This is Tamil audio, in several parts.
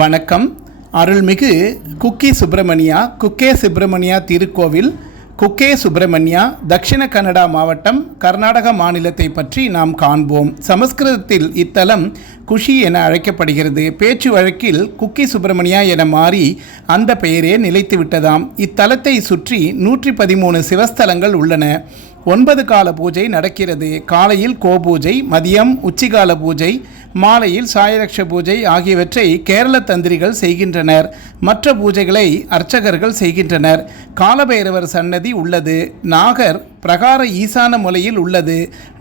வணக்கம். அருள்மிகு குக்கே சுப்பிரமணியா திருக்கோவில் குக்கே சுப்பிரமணியா தக்ஷிண கன்னடா மாவட்டம் கர்நாடக மாநிலத்தை பற்றி நாம் காண்போம். சமஸ்கிருதத்தில் இத்தலம் குஷி என அழைக்கப்படுகிறது. பேச்சு வழக்கில் குக்கே சுப்பிரமணியா என மாறி அந்த பெயரே நிலைத்து விட்டதாம். இத்தலத்தை சுற்றி 113 சிவஸ்தலங்கள் உள்ளன. 9 கால பூஜை நடக்கிறது. காலையில் கோபூஜை, மதியம் உச்சிகால பூஜை, மாலையில் சாயரக்ஷ பூஜை ஆகியவற்றை கேரள தந்திரிகள் செய்கின்றனர். மற்ற பூஜைகளை அர்ச்சகர்கள் செய்கின்றனர். காலபைரவர் சன்னதி உள்ளது. நாகர் பிரகார ஈசான மூலையில் உள்ளது.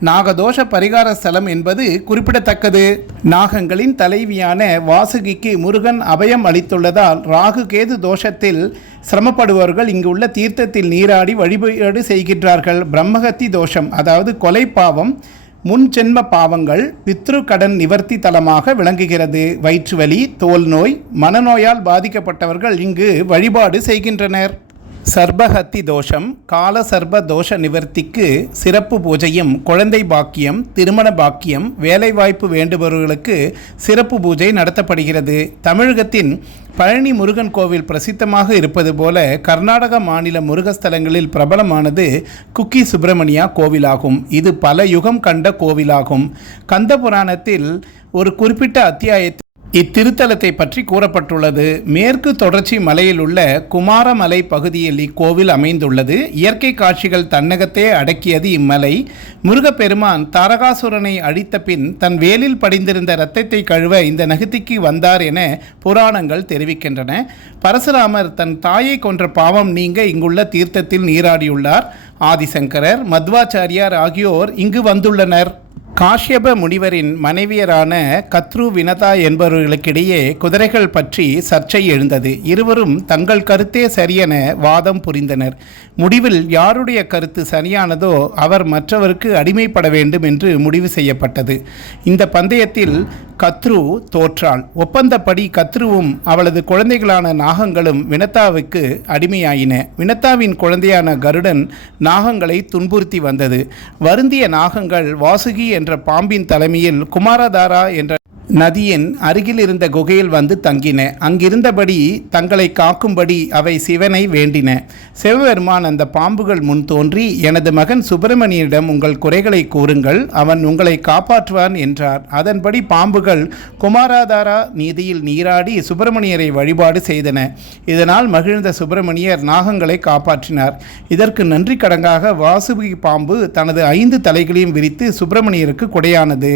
நாகதோஷ பரிகார ஸ்தலம் என்பது குறிப்பிடத்தக்கது. நாகங்களின் தலைவியான வாசுகிக்கு முருகன் அபயம் அளித்துள்ளதால் ராகு கேது தோஷத்தில் சிரமப்படுபவர்கள் இங்குள்ள தீர்த்தத்தில் நீராடி வழிபாடு செய்கின்றார்கள். பிரம்மஹத்தி தோஷம், அதாவது கொலை பாவம், முன்ஜென்ம பாவங்கள், பித்ரு கடன் நிவர்த்தி தலமாக விளங்குகிறது. வயிற்றுவலி, தோல் நோய், மனநோயால் பாதிக்கப்பட்டவர்கள் இங்கு வழிபாடு செய்கின்றனர். சர்பஹத்தி தோஷம், கால சர்ப தோஷ நிவர்த்திக்கு சிறப்பு பூஜையும், குழந்தை பாக்கியம், திருமண பாக்கியம், வேலைவாய்ப்பு வேண்டுபவர்களுக்கு சிறப்பு பூஜை நடத்தப்படுகிறது. தமிழகத்தின் பழனி முருகன் கோவில் பிரசித்தமாக இருப்பது போல கர்நாடக மாநில முருகஸ்தலங்களில் பிரபலமானது குக்கே சுப்பிரமணியா கோவிலாகும். இது பல யுகம் கண்ட கோவிலாகும். கந்த புராணத்தில் ஒரு குறிப்பிட்ட அத்தியாயத்தில் இத்திருத்தலத்தை பற்றி கூறப்பட்டுள்ளது. மேற்கு தொடர்ச்சி மலையில் உள்ள குமாரமலை பகுதியில் இக்கோவில் அமைந்துள்ளது. இயற்கை காட்சிகள் தன்னகத்தே அடக்கியது இம்மலை. முருகப்பெருமான் தாரகாசுரனை அழித்த பின் தன் வேலில் படிந்திருந்த இரத்தத்தை கழுவ இந்த நகத்திக்கு வந்தார் என புராணங்கள் தெரிவிக்கின்றன. பரசுராமர் தன் தாயை கொன்ற பாவம் நீங்க இங்குள்ள தீர்த்தத்தில் நீராடியுள்ளார். ஆதிசங்கரர், மத்வாச்சாரியார் ஆகியோர் இங்கு வந்துள்ளனர். காஷ்யப முனிவரின் மனைவியரான கத்ரு வினதா என்பவர்களுக்கிடையே குதிரைகள் பற்றி சர்ச்சை எழுந்தது. இருவரும் தங்கள் கருத்தே சரியென வாதம் புரிந்தனர். முடிவில் யாருடைய கருத்து சரியானதோ அவர் மற்றவருக்கு அடிமைப்பட வேண்டும் என்று முடிவு செய்யப்பட்டது. இந்த பந்தயத்தில் கத்ரு தோற்றாள். ஒப்பந்தப்படி கத்ருவும் அவளது குழந்தைகளான நாகங்களும் வினதாவுக்கு அடிமையாயின. வினதாவின் குழந்தையான கருடன் நாகங்களை துன்புறுத்தி வந்தது. வருந்திய நாகங்கள் வாசுகி என்ற பாம்பின் தலைமையில் குமாரதாரா என்ற நதியின் அருகில் இருந்த குகையில் வந்து தங்கின. அங்கிருந்தபடி தங்களை காக்கும்படி அவை சிவனை வேண்டின. சிவபெருமான் அந்த பாம்புகள் முன் தோன்றி, எனது மகன் சுப்பிரமணியனிடம் உங்கள் குறைகளை கூறுங்கள், அவன் உங்களை காப்பாற்றுவான் என்றார். அதன்படி பாம்புகள் குமாரதாரா நீதியில் நீராடி சுப்பிரமணியரை வழிபாடு செய்தன. இதனால் மகிழ்ந்த சுப்பிரமணியர் நாகங்களை காப்பாற்றினார். இதற்கு நன்றி கடங்காக வாசுகி பாம்பு தனது 5 தலைகளையும் விரித்து சுப்பிரமணியருக்கு கொடையானது.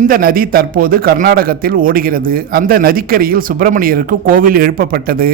இந்த நதி தற்போது கர்நாடகத்தில் ஓடுகிறது. அந்த நதிக்கரையில் சுப்பிரமணியருக்கு கோவில் எழுப்பப்பட்டது.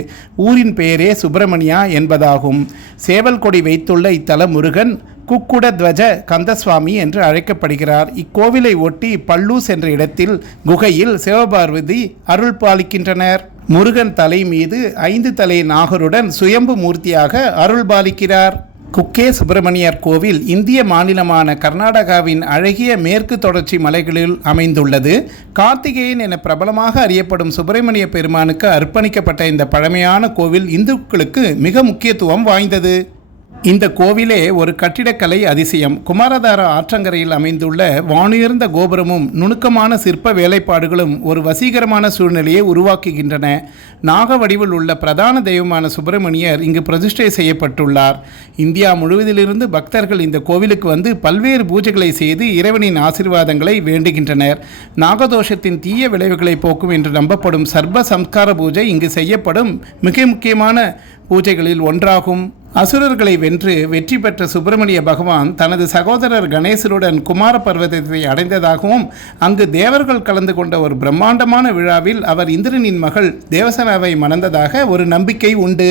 ஊரின் பெயரே சுப்பிரமணியா என்பதாகும். சேவல் கொடி வைத்துள்ள இத்தல முருகன் குக்குட துவஜ கந்தசுவாமி என்று அழைக்கப்படுகிறார். இக்கோவிலை ஒட்டி பல்லூஸ் என்ற இடத்தில் குகையில் சிவபார்வதி அருள் பாலிக்கின்றனர். முருகன் தலை மீது 5 தலை நாகருடன் சுயம்பு மூர்த்தியாக அருள் பாலிக்கிறார். குக்கே சுப்பிரமணியர் கோவில் இந்திய மாநிலமான கர்நாடகாவின் அழகிய மேற்கு தொடர்ச்சி மலைகளில் அமைந்துள்ளது. கார்த்திகேயன் என பிரபலமாக அறியப்படும் சுப்பிரமணிய பெருமானுக்கு அர்ப்பணிக்கப்பட்ட இந்த பழமையான கோவில் இந்துக்களுக்கு மிக முக்கியத்துவம் வாய்ந்தது. இந்த கோவிலே ஒரு கட்டிடக்கலை அதிசயம். குமாரதாரா ஆற்றங்கரையில் அமைந்துள்ள வானுயர்ந்த கோபுரமும் நுணுக்கமான சிற்ப வேலைப்பாடுகளும் ஒரு வசீகரமான சூழ்நிலையை உருவாக்குகின்றன. நாக வடிவில் உள்ள பிரதான தெய்வமான சுப்பிரமணியர் இங்கு பிரதிஷ்டை செய்யப்பட்டுள்ளார். இந்தியா முழுவதிலிருந்து பக்தர்கள் இந்த கோவிலுக்கு வந்து பல்வேறு பூஜைகளை செய்து இறைவனின் ஆசீர்வாதங்களை வேண்டுகின்றனர். நாகதோஷத்தின் தீய விளைவுகளை போக்கும் என்று நம்பப்படும் சர்ப சம்ஸ்கார பூஜை இங்கு செய்யப்படும் மிக முக்கியமான பூஜைகளில் ஒன்றாகும். அசுரர்களை வென்று வெற்றி பெற்ற சுப்பிரமணிய பகவான் தனது சகோதரர் கணேசருடன் குமார பர்வதத்தை அடைந்ததாகவும், அங்கு தேவர்கள் கலந்து கொண்ட ஒரு பிரம்மாண்டமான விழாவில் அவர் இந்திரனின் மகள் தேவசனாவை மணந்ததாக ஒரு நம்பிக்கை உண்டு.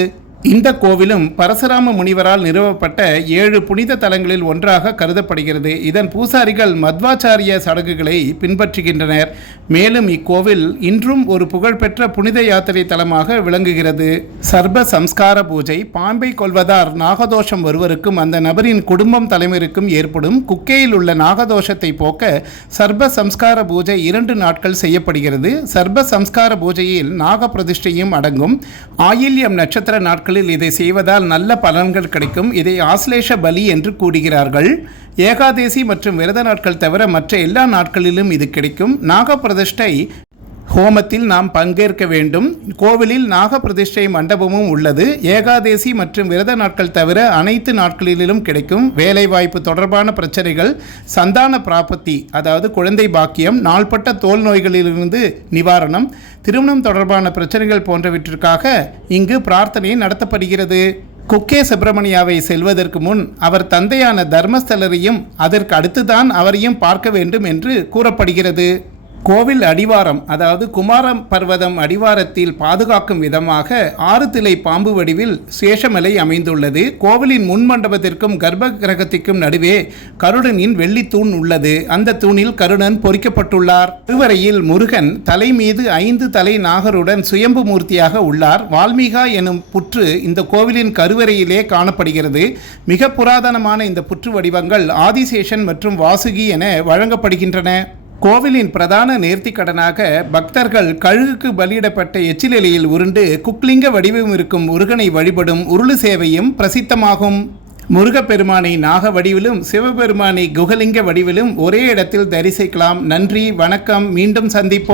இந்த கோவிலும் பரசுராம முனிவரால் நிறுவப்பட்ட 7 புனித தலங்களில் ஒன்றாக கருதப்படுகிறது. இதன் பூசாரிகள் மத்வாச்சாரிய சடங்குகளை பின்பற்றுகின்றனர். மேலும் இக்கோவில் இன்றும் ஒரு புகழ்பெற்ற புனித யாத்திரை தலமாக விளங்குகிறது. சர்ப சம்ஸ்கார பூஜை, பாம்பை கொல்வதால் நாகதோஷம் வருவருக்கும் அந்த நபரின் குடும்பம் தலைவருக்கும் ஏற்படும் குக்கேயில் உள்ள நாகதோஷத்தை போக்க சர்ப சம்ஸ்கார பூஜை 2 நாட்கள் செய்யப்படுகிறது. சர்ப சம்ஸ்கார பூஜையில் நாக பிரதிஷ்டையும் அடங்கும். ஆயில்யம் நட்சத்திர நாட்கள் இதை செய்வதால் நல்ல பலன்கள் கிடைக்கும். இதை ஆஸ்லேஷ பலி என்று கூறுகிறார்கள். ஏகாதேசி மற்றும் விரத நாட்கள் தவிர மற்ற எல்லா நாட்களிலும் இது கிடைக்கும். நாக பிரதிஷ்டை ஹோமத்தில் நாம் பங்கேற்க வேண்டும். கோவிலில் நாக பிரதிஷ்டை மண்டபமும் உள்ளது. ஏகாதேசி மற்றும் விரத நாட்கள் தவிர அனைத்து நாட்களிலும் கிடைக்கும். வேலைவாய்ப்பு தொடர்பான பிரச்சனைகள், சந்தான பிராபத்தி அதாவது குழந்தை பாக்கியம், நாள்பட்ட தோல் நோய்களிலிருந்து நிவாரணம், திருமணம் தொடர்பான பிரச்சனைகள் போன்றவற்றிற்காக இங்கு பிரார்த்தனை நடத்தப்படுகிறது. குக்கே சுப்பிரமணியாவை செல்வதற்கு முன் அவர் தந்தையான தர்மஸ்தலரையும் அதற்கு அடுத்துதான் அவரையும் பார்க்க வேண்டும் என்று கூறப்படுகிறது. கோவில் அடிவாரம் அதாவது குமார பர்வதம் அடிவாரத்தில் பாதுகாக்கும் விதமாக 6 திலை பாம்பு வடிவில் சேஷமலை அமைந்துள்ளது. கோவிலின் முன் மண்டபத்திற்கும் கர்ப்ப கிரகத்திற்கும் நடுவே கருடனின் வெள்ளித்தூண் உள்ளது. அந்த தூணில் கருடன் பொறிக்கப்பட்டுள்ளார். திருவரையில் முருகன் தலை மீது 5 தலை நாகருடன் சுயம்பு மூர்த்தியாக உள்ளார். வால்மீகா எனும் புற்று இந்த கோவிலின் கருவறையிலே காணப்படுகிறது. மிக புராதனமான இந்த புற்று வடிவங்கள் ஆதிசேஷன் மற்றும் வாசுகி என வழங்கப்படுகின்றன. கோவிலின் பிரதான நேர்த்திக்கடனாக பக்தர்கள் கழுகுக்கு பலியிடப்பட்ட எச்சிலையில் உருண்டு குக்லிங்க வடிவம் இருக்கும் முருகனை வழிபடும் உருளு சேவையும் பிரசித்தமாகும். முருகப்பெருமானை நாக வடிவிலும் சிவபெருமானை குகலிங்க வடிவிலும் ஒரே இடத்தில் தரிசிக்கலாம். நன்றி, வணக்கம். மீண்டும் சந்திப்போம்.